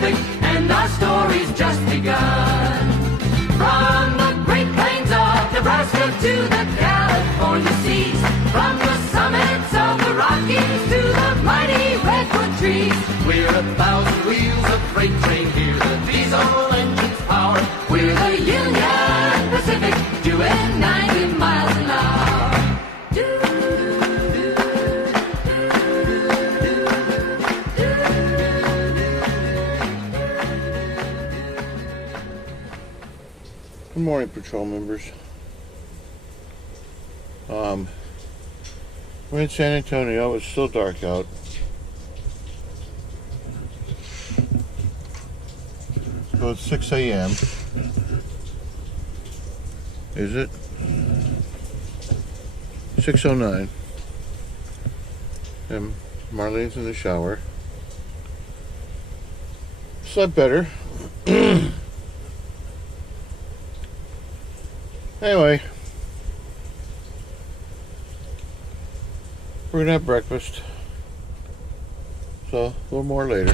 Pacific, and our story's just begun. From the Great Plains of Nebraska to the California seas, from the summits of the Rockies to the mighty redwood trees, we're 1,000 wheels of freight train here, the diesel engine's power. We're the Union Pacific, doing 90 miles an hour. Good morning, patrol members. We're in San Antonio. It's still dark out. So it's 6 a.m. Is it? 6:09. And Marlene's in the shower. Slept better. Anyway, we're gonna have breakfast. So, a little more later.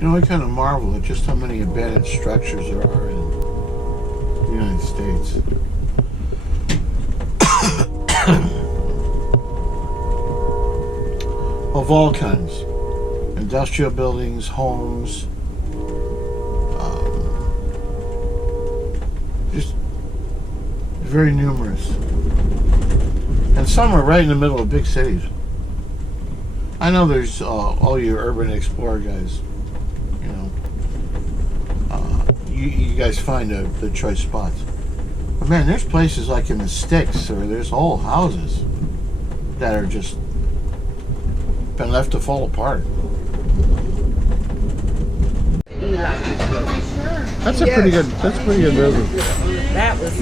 You know, I kind of marvel at just how many abandoned structures there are in the United States. Of all kinds. Industrial buildings, homes, just very numerous. And some are right in the middle of big cities. I know there's all you urban explorer guys, you know, you guys find the choice spots. But man, there's places like in the sticks, or there's whole houses that are just been left to fall apart. That's a pretty good. That's a pretty good movie. That was.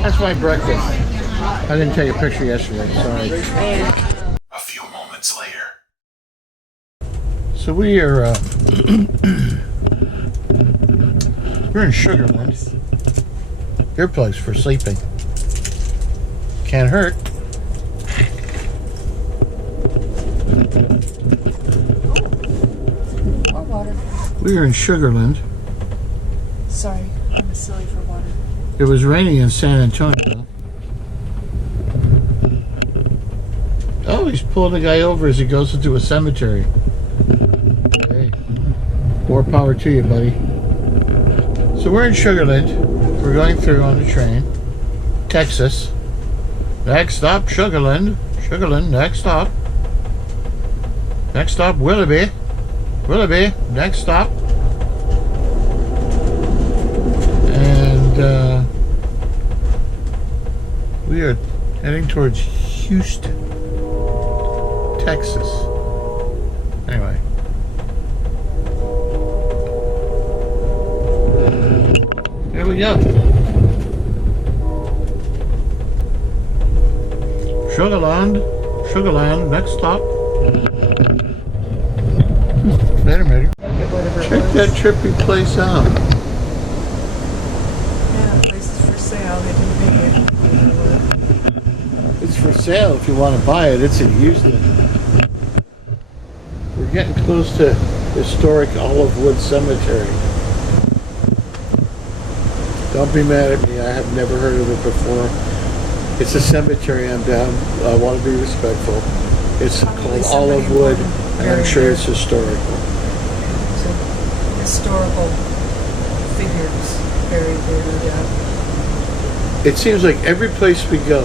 That's my breakfast. I didn't take a picture yesterday. Sorry. A few moments later. So we are. We're in Sugarland. Earplugs for sleeping. Can't hurt. We are in Sugarland. Sorry, I'm silly for water. It was raining in San Antonio. Oh, he's pulling the guy over as he goes into a cemetery. Hey, more power to you, buddy. So we're in Sugarland. We're going through on the train. Texas. Next stop, Sugarland. Sugarland, next stop. Next stop, Willoughby. Willoughby, next stop. And we are heading towards Houston, Texas. Anyway. Here we go. Sugarland, next stop. Wait a minute. Check that trippy place out. Yeah, places for sale. They didn't make it. It's for sale if you want to buy it. It's in Houston. We're getting close to historic Olive Wood Cemetery. Don't be mad at me. I have never heard of it before. It's a cemetery. I want to be respectful. It's called Olive Wood, and I'm sure it's historical. Historical figures buried there, no doubt. It seems like every place we go,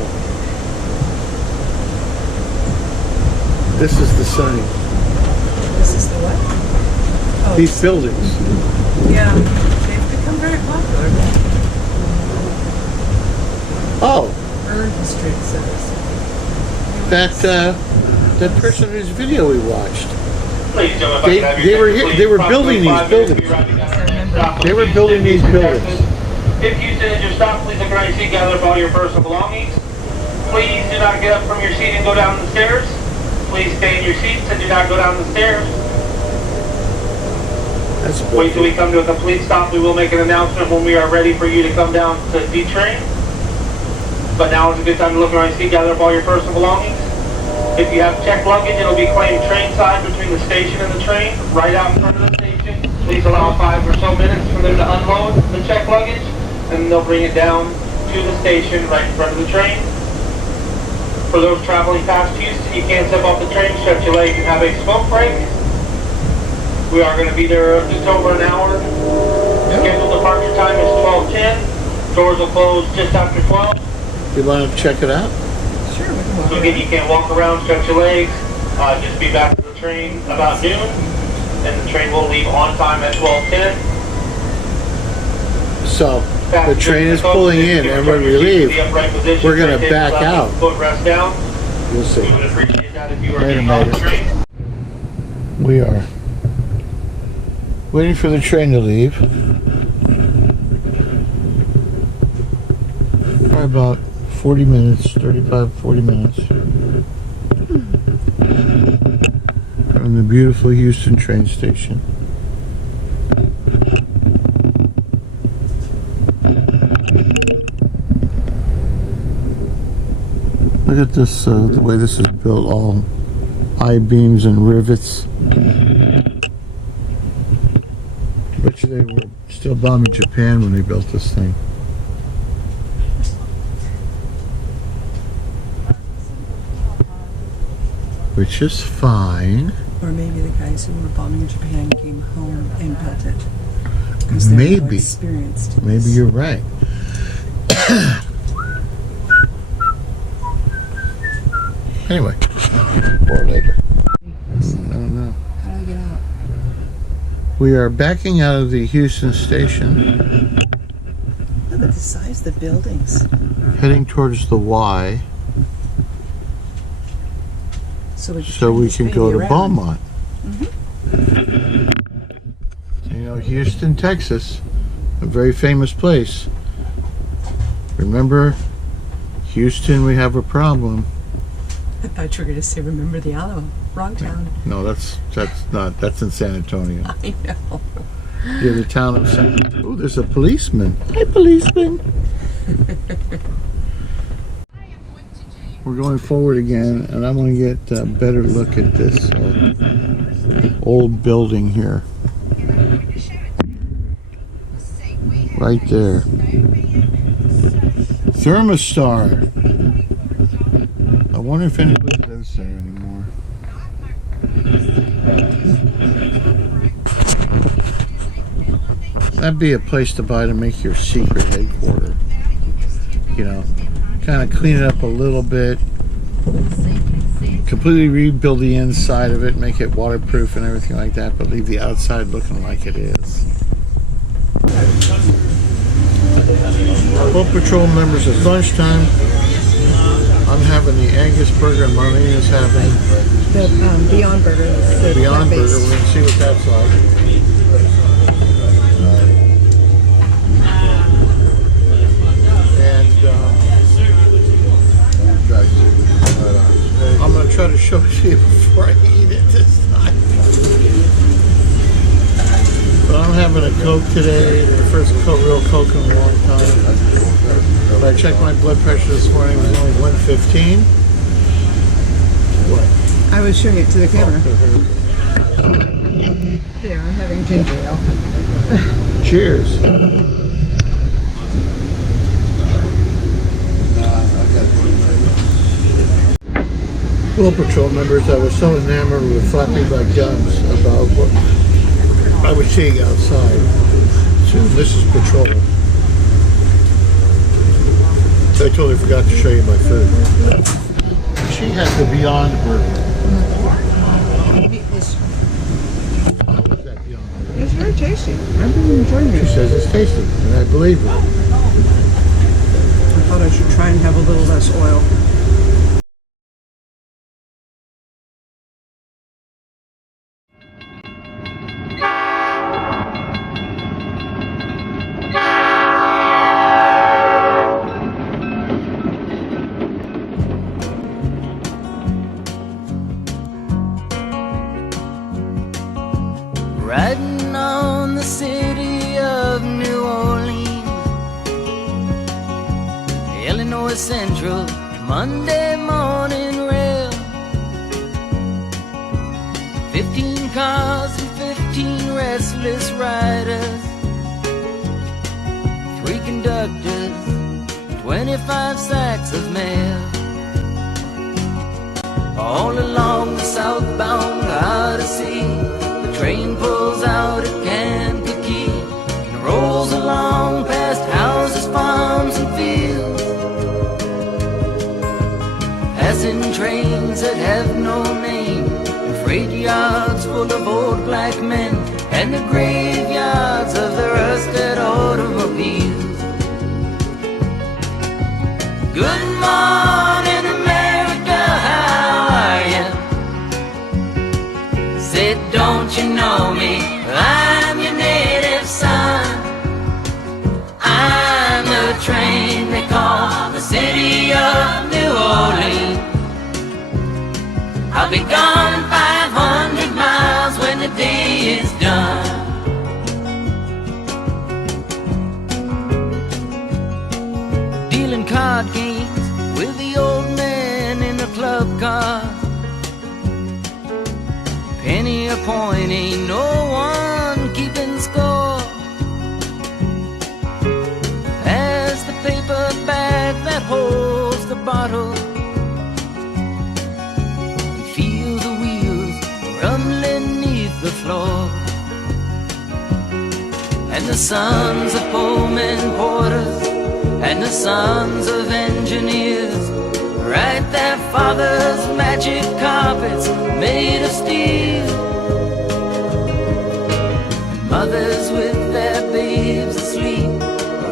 this is the sign. This is the what? Oh, These buildings. yeah, they've become very popular. Oh, Earn history centers. that person whose video we watched. Ladies and gentlemen, They were building these buildings. They were building these buildings. If you sit at your stop, please look around your seat, gather up all your personal belongings. Please do not get up from your seat and go down the stairs. Please stay in your seats and do not go down the stairs. That's Wait till we come to a complete stop. We will make an announcement when we are ready for you to come down to D-Train. but now is a good time to look around your seat, gather up all your personal belongings. If you have checked luggage, it'll be claimed train side between the station and the train, right out in front of the station. Please allow 5 or so minutes for them to unload the checked luggage, and they'll bring it down to the station right in front of the train. For those traveling past Houston, you can't step off the train, stretch your legs, and have a smoke break. We are going to be there just over an hour. Scheduled departure time is 12:10. Doors will close just after 12. You want to check it out? Sure, we can walk So around. again, you can't walk around, stretch your legs. Just be back to the train about noon. And the train will leave on time at 12:10. So the train is pulling in, and when we leave, we're going to back out. Footrest down. We'll see. We would appreciate that if you were Later, getting off the later. train. We are waiting for the train to leave. Probably about 40 minutes, 35, 40 minutes. From the beautiful Houston train station. Look at this, the way this is built, all I-beams and rivets. Bet you they were still bombing Japan when they built this thing. Which is fine. Or maybe the guys who were bombing in Japan came home and built it. 'Cause they were more Maybe. experienced. in Maybe this. you're right. Anyway, or later. I don't know. How do I get out? We are backing out of the Houston station, Look at the size of the buildings. heading towards the Y, So we can, so turn we this can baby go to around. Beaumont. You know, Houston, Texas, a very famous place. Remember, Houston, we have a problem. I thought you were going to say, remember the Alamo. Wrong town. No, that's in San Antonio. I know. You're the town of San. Oh, there's a policeman. Hi, policeman. We're going forward again, and I'm going to get a better look at this old building here. Right there. Thermostar. I wonder if anybody lives there anymore. That'd be a place to buy to make your secret headquarters. You know, kind of clean it up a little bit, completely rebuild the inside of it, make it waterproof and everything like that, but leave the outside looking like it is. Boat Patrol members, it's lunchtime. I'm having the Angus burger and Marlena's having The Beyond Burger. The Beyond Burger. plant-based. We're going to see what that's like. And I'm going to try to show it to you before I eat it this time. But I'm having a Coke today, the first real Coke in a long time. But I checked my blood pressure this morning, it was only 115. What? I was showing it to the camera. There, I'm having ginger ale. Cheers. Boat Patrol members, I was so enamored with flapping my gums about what I was seeing outside. So this is Patrol. I totally forgot to show you my food. She had the Beyond Burger. How was that Beyond Burger? It's very tasty. I've been enjoying She it. says it's tasty, and I believe her. I thought I should try and have a little less oil. Riding on the city of New Orleans, Illinois Central, Monday morning rail. 15 cars and 15 restless riders, 3 conductors, 25 sacks of mail. All along the southbound Odyssey, the train pulls out at Kankakee and rolls along past houses, farms, and fields, passing trains that have no name, and freight yards full of old black men, and the graveyards of the rusted automobiles. Good morning, America, how are you? Said, don't you know me? I'm your native son. I'm the train they call the city of New Orleans. I'll be gone 500 miles when the day is done. Dealing card games with the old man in the club car. Penny a point, ain't no one keeping score. Pass the paper bag that holds the bottle, and feel the wheels rumbling neath the floor. And the sons of Pullman porters and the sons of engineers write their fathers' magic carpets made of steel. Mothers with their babes asleep,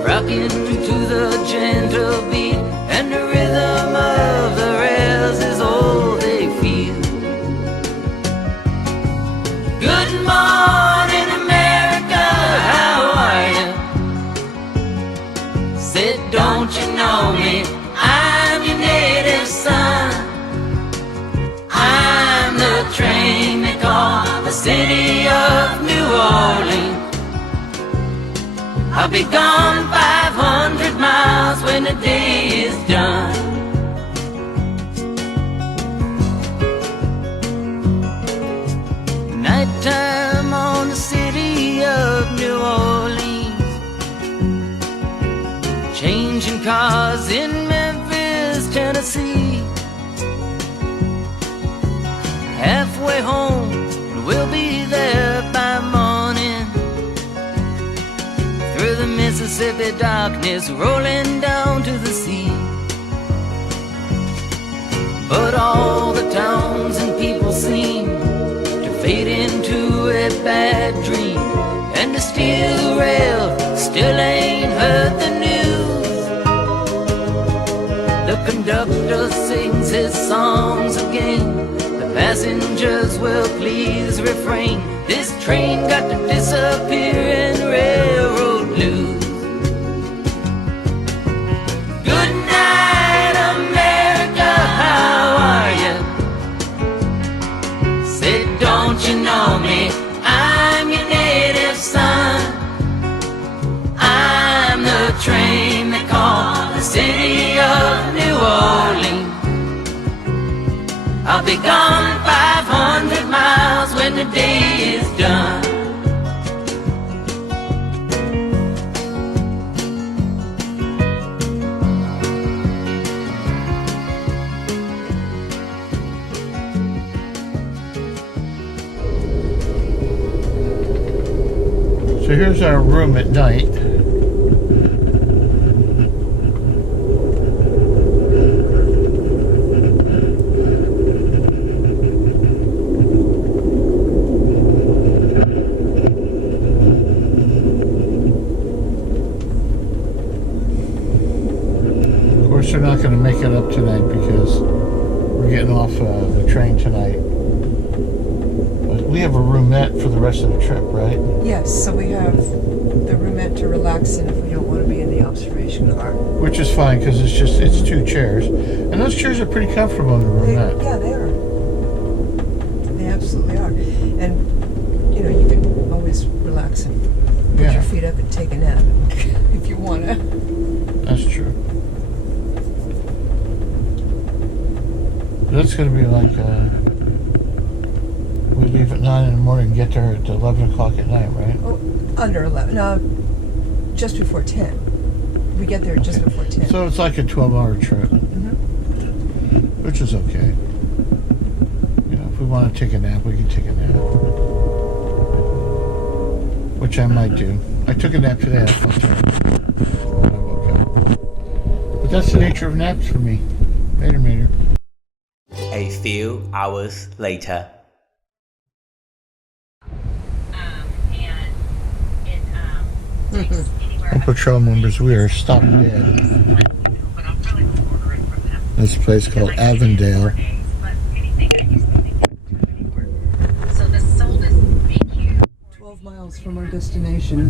rocking to the gentle beat, and the rhythm of the rails is all they feel. Good morning, America, how are you? Said, don't you know me? I'm your native son. I'm the train they call the city of New Orleans. I'll be gone 500 miles when the day is done. Nighttime on the city of New Orleans, changing cars in Memphis, Tennessee. Halfway home, we'll be there by morning. Through the Mississippi darkness, rolling down to the sea. But all the towns and people seem to fade into a bad dream, and the steel rail still ain't heard the news. The conductor sings his songs again, the passengers will please refrain. This train got to disappear in railroad blues. Good night, America, how are you? Said, don't you know me? I'm your native son. I'm the train they call the city of New Orleans. I'll be gone 500 miles when the day is done. So here's our room at night. Of course, we're not going to make it up tonight because we're getting off the train tonight. But we have a roomette for the rest of the trip, right? Yes, so we have the roomette to relax in if we don't want to be in the observation car. Which is fine because it's 2 chairs, and those chairs are pretty comfortable in the roomette. Yeah, they are. They absolutely are. And, you know, you can always relax and put Yeah. your feet up and take a nap if you want to. That's true. That's going to be like, we leave at 9 in the morning and get there at 11 o'clock at night, right? Oh, under 11. No, just before 10. We get there just before 10. So it's like a 12-hour trip, which is okay. You know, if we want to take a nap, we can take a nap. Which I might do. I took a nap today. I felt terrible when I woke up. But that's the nature of naps for me. Later. A few hours later. All patrol members, we are stopped dead. This place called Avondale. 12 miles from our destination.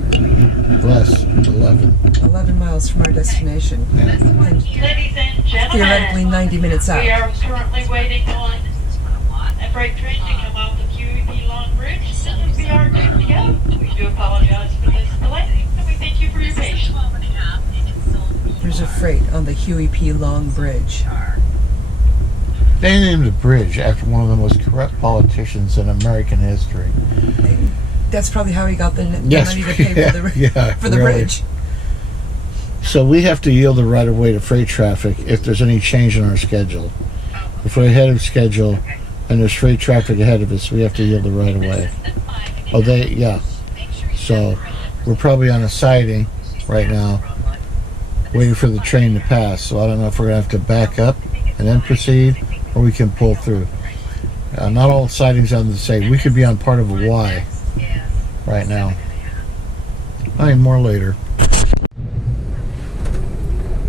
Less, 11. 11 miles from our destination. And Ladies and gentlemen, theoretically 90 minutes out. we are currently waiting on a freight train to come off the QEP Long Bridge, and we are good to go. We do apologize for this delay, and we thank you for your patience. There's a freight on the Huey P. Long Bridge. They named the bridge after one of the most corrupt politicians in American history. That's probably how he got the Yes, money to pay for the really. bridge. So we have to yield the right of way to freight traffic if there's any change in our schedule. If we're ahead of schedule and there's freight traffic ahead of us, we have to yield the right of way. So we're probably on a siding right now, waiting for the train to pass. So I don't know if we're going to have to back up and then proceed, or we can pull through. Not all sidings are the same. We could be on part of a Y right now. I mean, more later.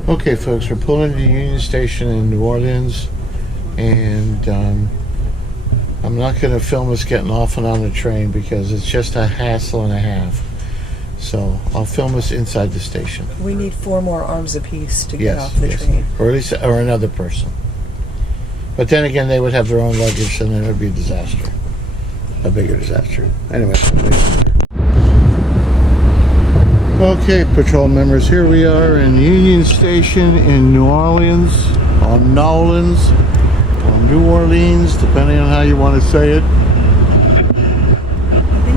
Okay, folks, we're pulling into Union Station in New Orleans, and I'm not going to film us getting off and on the train because it's just a hassle and a half. So I'll film us inside the station. We need 4 more arms apiece to get off the Yes. train. Or at least, or another person. But then again, they would have their own luggage, and then it would be a disaster. A bigger disaster. Anyway. Okay, patrol members, here we are in Union Station in New Orleans, or Nolans, or New Orleans, depending on how you want to say it.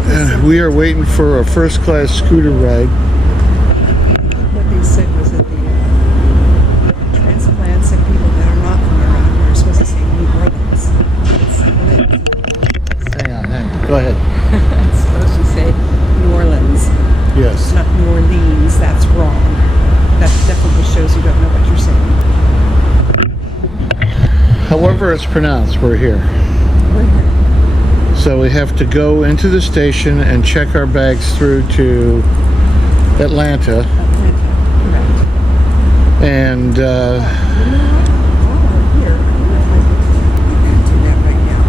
And we are waiting for a first-class scooter ride. What they said was that the transplants and people that are not from around here are supposed to say New Orleans. Hang on. Go ahead. It's supposed to say New Orleans. Yes. It's not New Orleans. That's wrong. That definitely shows you don't know what you're saying. However it's pronounced, we're here. So we have to go into the station and check our bags through to Atlanta. And Here, I can do that right now.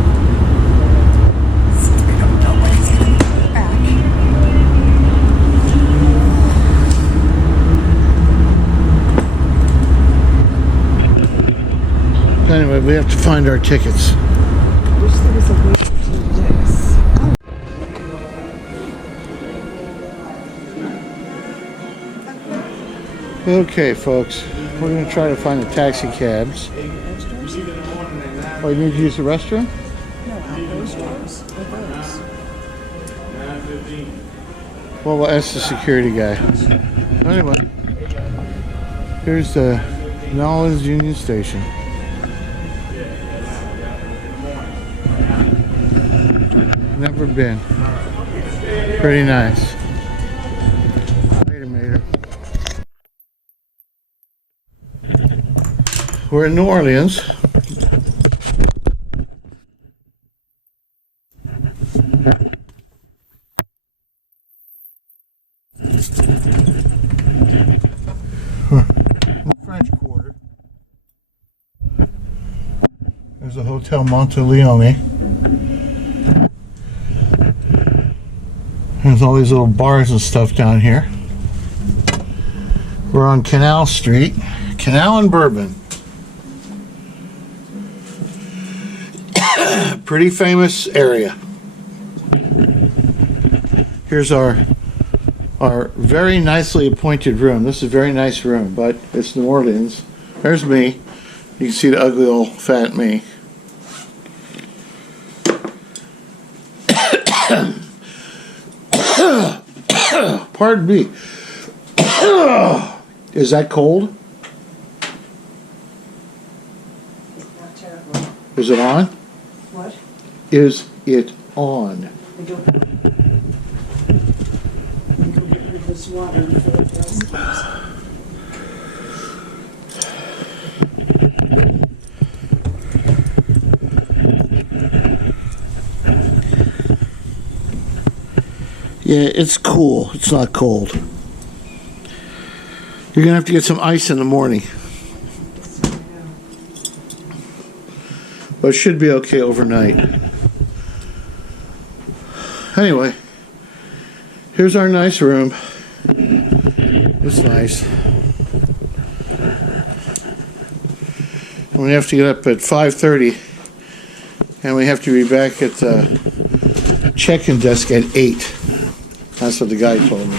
I don't know what he's going to do back. anyway, we have to find our tickets. I wish there was a way to do this. Okay, folks, we're going to try to find the taxi cabs. Oh, you need to use the restroom? No, those doors are those. Well, we'll ask the security guy. Anyway, here's the Nolans Union Station. Never been. Pretty nice. Wait a minute. We're in New Orleans. French Quarter. There's a Hotel Monteleone. There's all these little bars and stuff down here. We're on Canal Street. Canal and Bourbon. Pretty famous area. Here's our very nicely appointed room. This is a very nice room, but it's New Orleans. There's me. You can see the ugly old fat me. Pardon me. Is that cold? Not terrible. Is it on? What? Is it on? I don't know. I'm going to get rid of this water and fill it downstairs. Yeah, it's cool. It's not cold. You're gonna have to get some ice in the morning, but it should be okay overnight. Anyway, here's our nice room. It's nice. And we have to get up at 5:30, and we have to be back at the check-in desk at 8. That's what the guy told me.